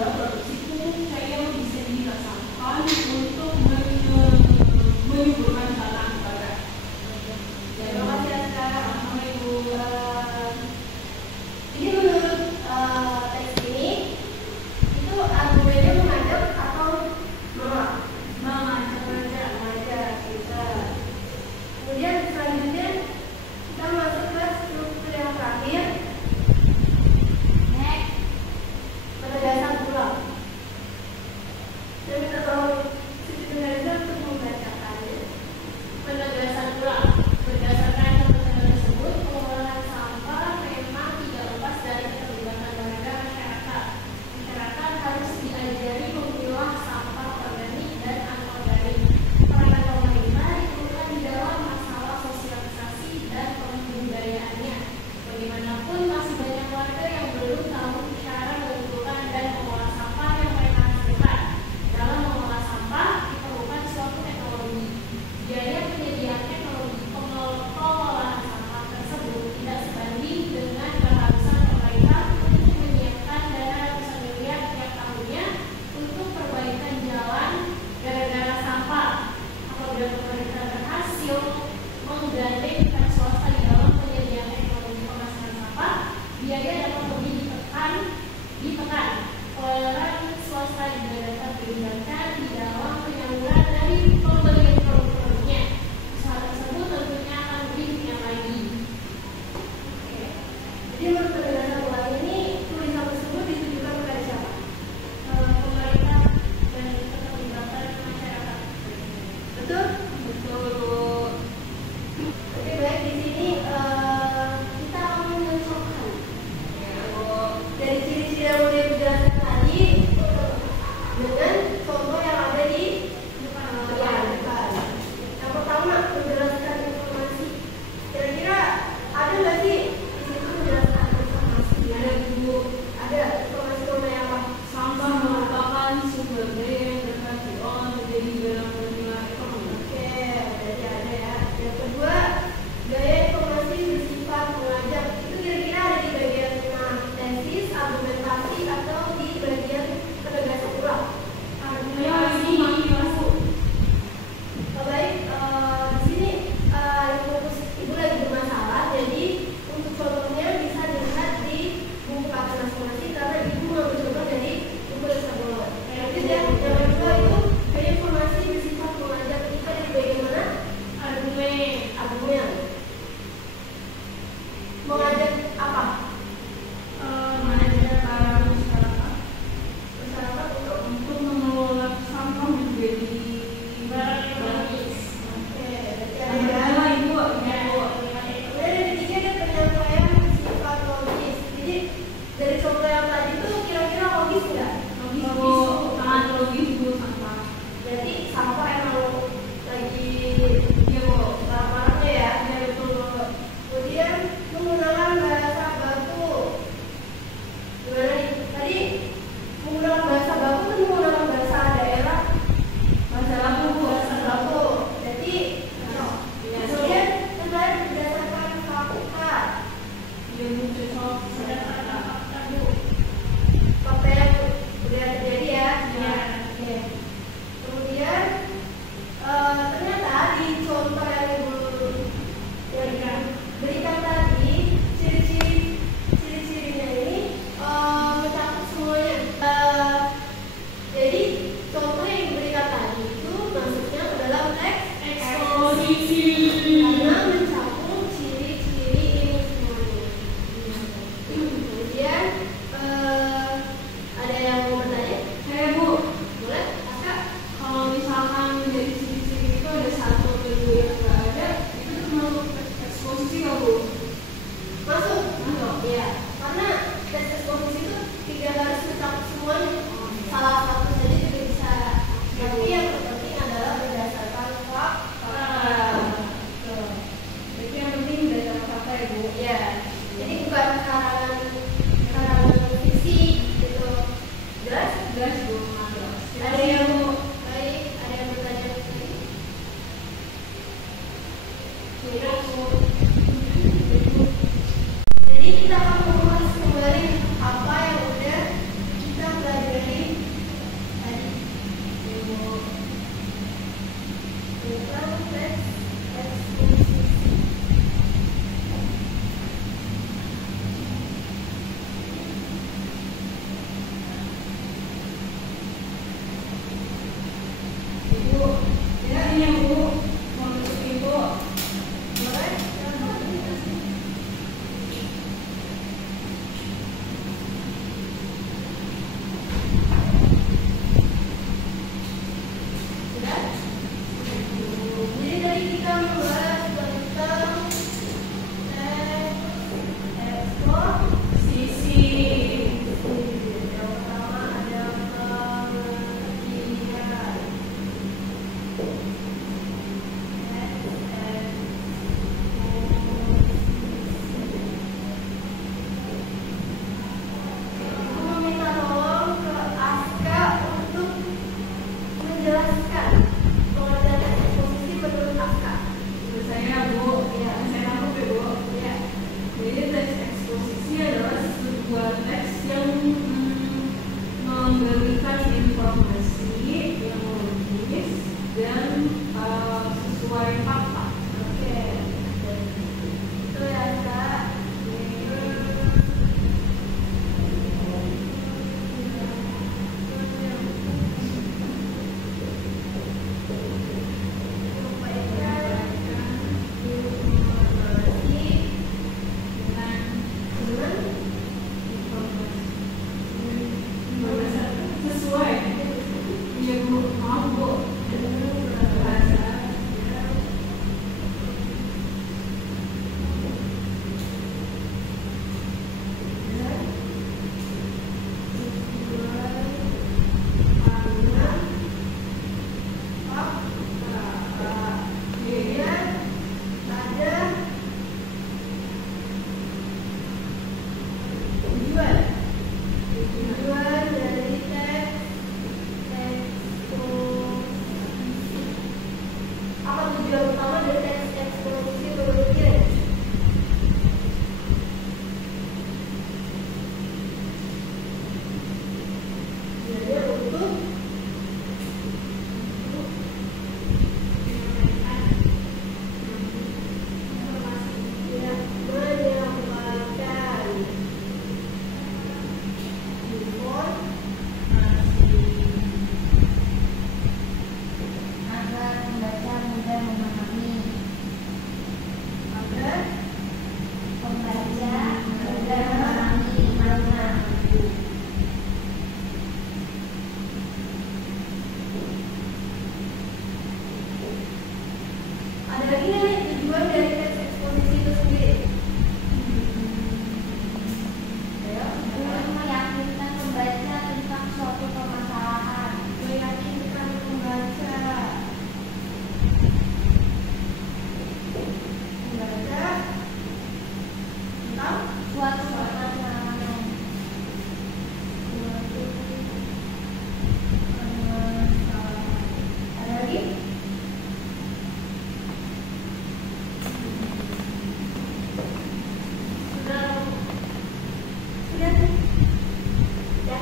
juga Jadi menurut teks ini itu argumennya menghadap atau menolak? Mengajak kita. Kemudian selanjutnya kita masuk ke struktur yang terakhir. Next, penegasan ulang. Saya minta tolong Siti Nurhaliza untuk membacakannya. Penegasan ulang. Berdasarkan keputusan tersebut, pengulangan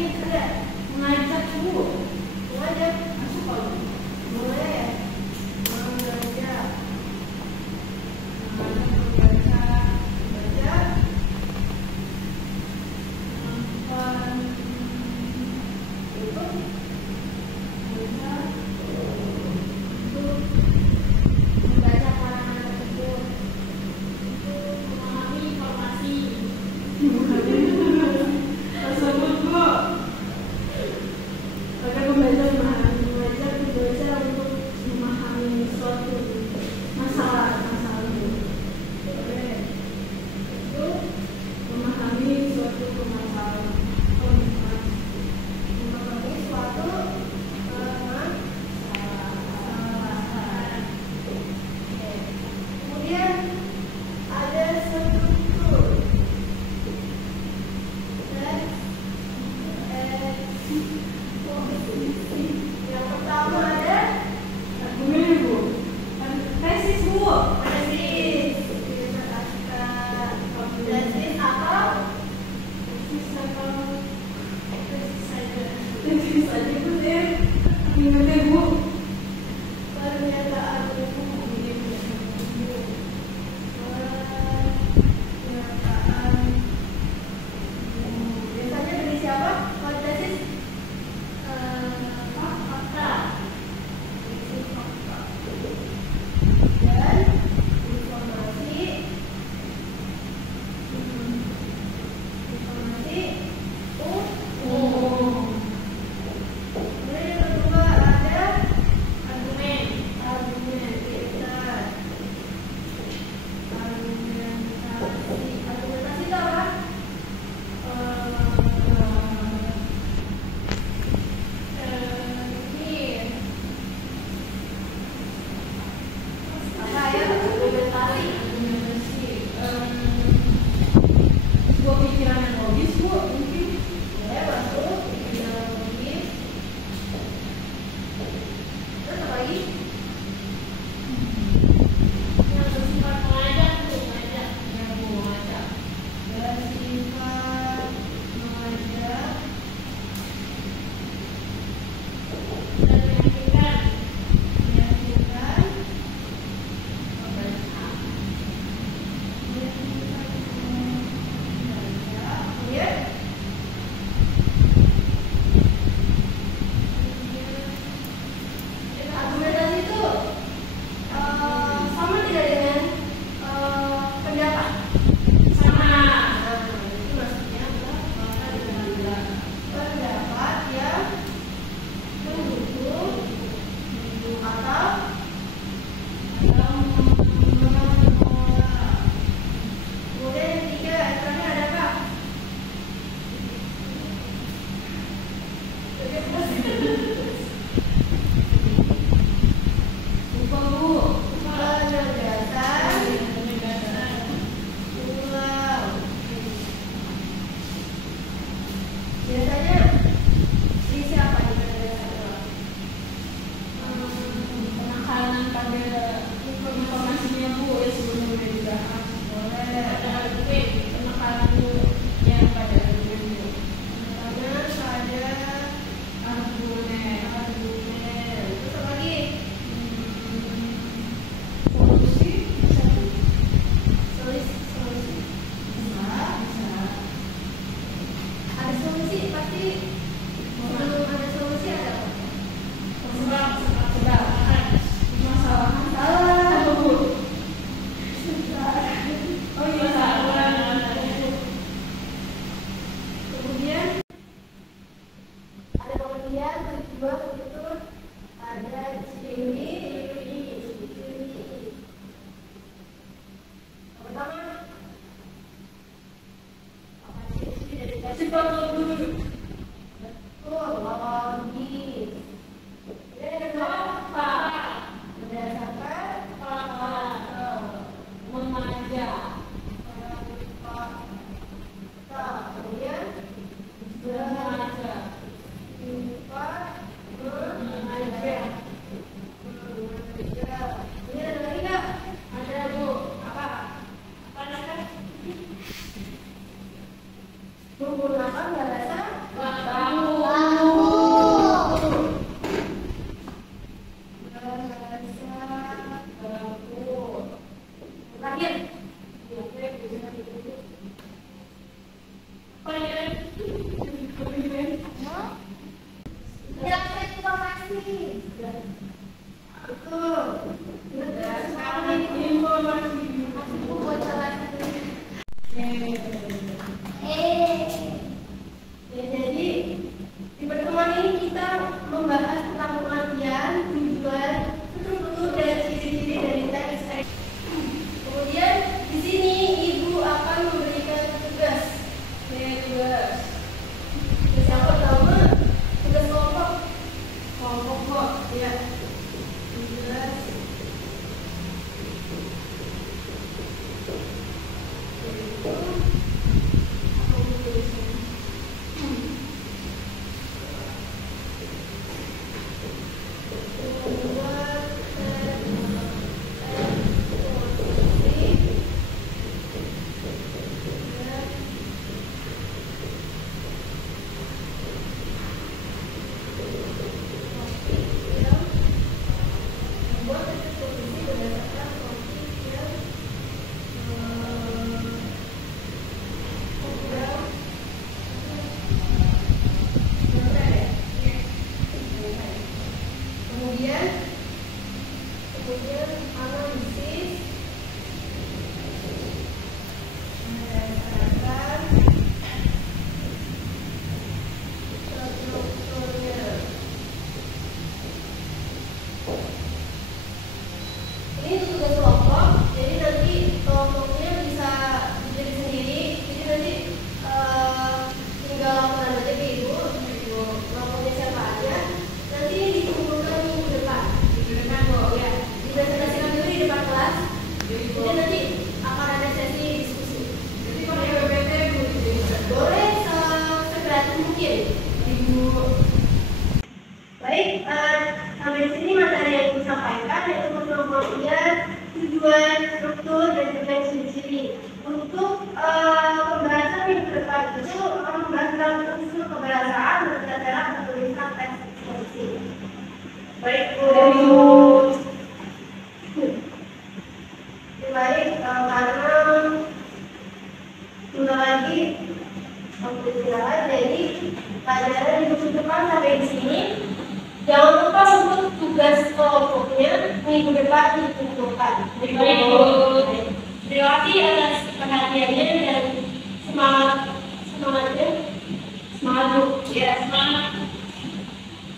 Lagi sudah. Mengajak Bu. Mengajak. Masuk kalau Boleh ya? Mengajak. membaca, Baca. nonton, Itu. baca, Untuk membaca karangan tersebut. memahami informasi tersebut Bu. Pada membaca mengajak membaca untuk memahami suatu masalah Bu. Boleh. Itu. Memahami suatu permasalahan. Memahami suatu masalah. Kemudian ada struktur. Yang pertama ada Argumen Bu. Tesis Bu. tesis. Kita katakan tesis atau Tesis atau tesis saja. Tesis saja Bu ya. Ingatnya Bu. pernyataan umum. Pernyataan umum. Biasanya berisi apa? Kalau tesis fakta. Berisi fakta. Dan informasi. Informasi umum. Kemudian yang kedua ada Argumen. argumen kita. Argumentasi itu apa? Ini apa ya? Argumentasi. Sebuah pikiran yang logis Bu. Mungkin Ya, masuk pikiran logis. Terus apa lagi? yang bersifat mengajak Bu. Mengajak. Yang Bu mengajak. Bersifat mengajak Dan meyakinkan. meyakinkan Membaca. ya. Argumentasi itu sama tidak dengan pendapat? Sama. Nah, itu maksudnya adalah pendapat yang mendukung atau menolak. Kemudian yang ketiga, terakhir ada apa? Lupa Bu. Penegasan Penegasan. ulang. Biasanya berisi apa di penegasan ulang? Penekanan pada informasinya Bu ya sebelumnya udah dibahas. Boleh. Ada argumen. Penekanan Bu yang pada argumen Bu. Karena pada Argumen. argumen. Terus apa lagi? Solusi bisa Bu. Solusi. Bisa. Bisa. Ada solusi pasti. Sebelum ada solusi ada apa? Sebab permasalahan Salah. apa Bu? Oh iya, salah. Kemudian ada pengertian, kedua begitu ada ciri. Yang pertama apa ciri dari Sifat logis. betul logis. Kemudian yang kedua berdasarkan Mengajak. fakta. Kemudian Mengajak. sifat mengajak. Ini ada lagi nggak? Ada Bu. Apa? Apa namanya? Menggunakan 4 itu membahas tentang unsur kebahasaan dan tata cara penulisan teks puisi. Baik, Bu. Baik, karena sudah lagi waktu istirahat, jadi pelajaran dicukupkan sampai di sini. Jangan lupa untuk tugas kelompoknya minggu depan ditentukan. Baik, Bu. Terima kasih atas perhatiannya dan semangatnya. Semangat, Bu. Ya, semangat.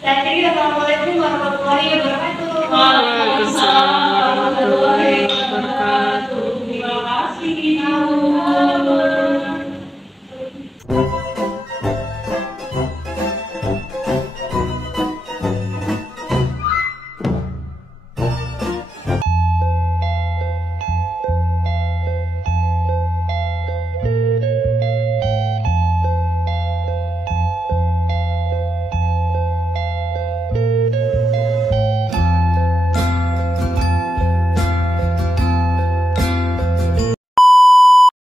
Saya kira assalamualaikum warahmatullahi wabarakatuh. Waalaikumsalam warahmatullahi wabarakatuh.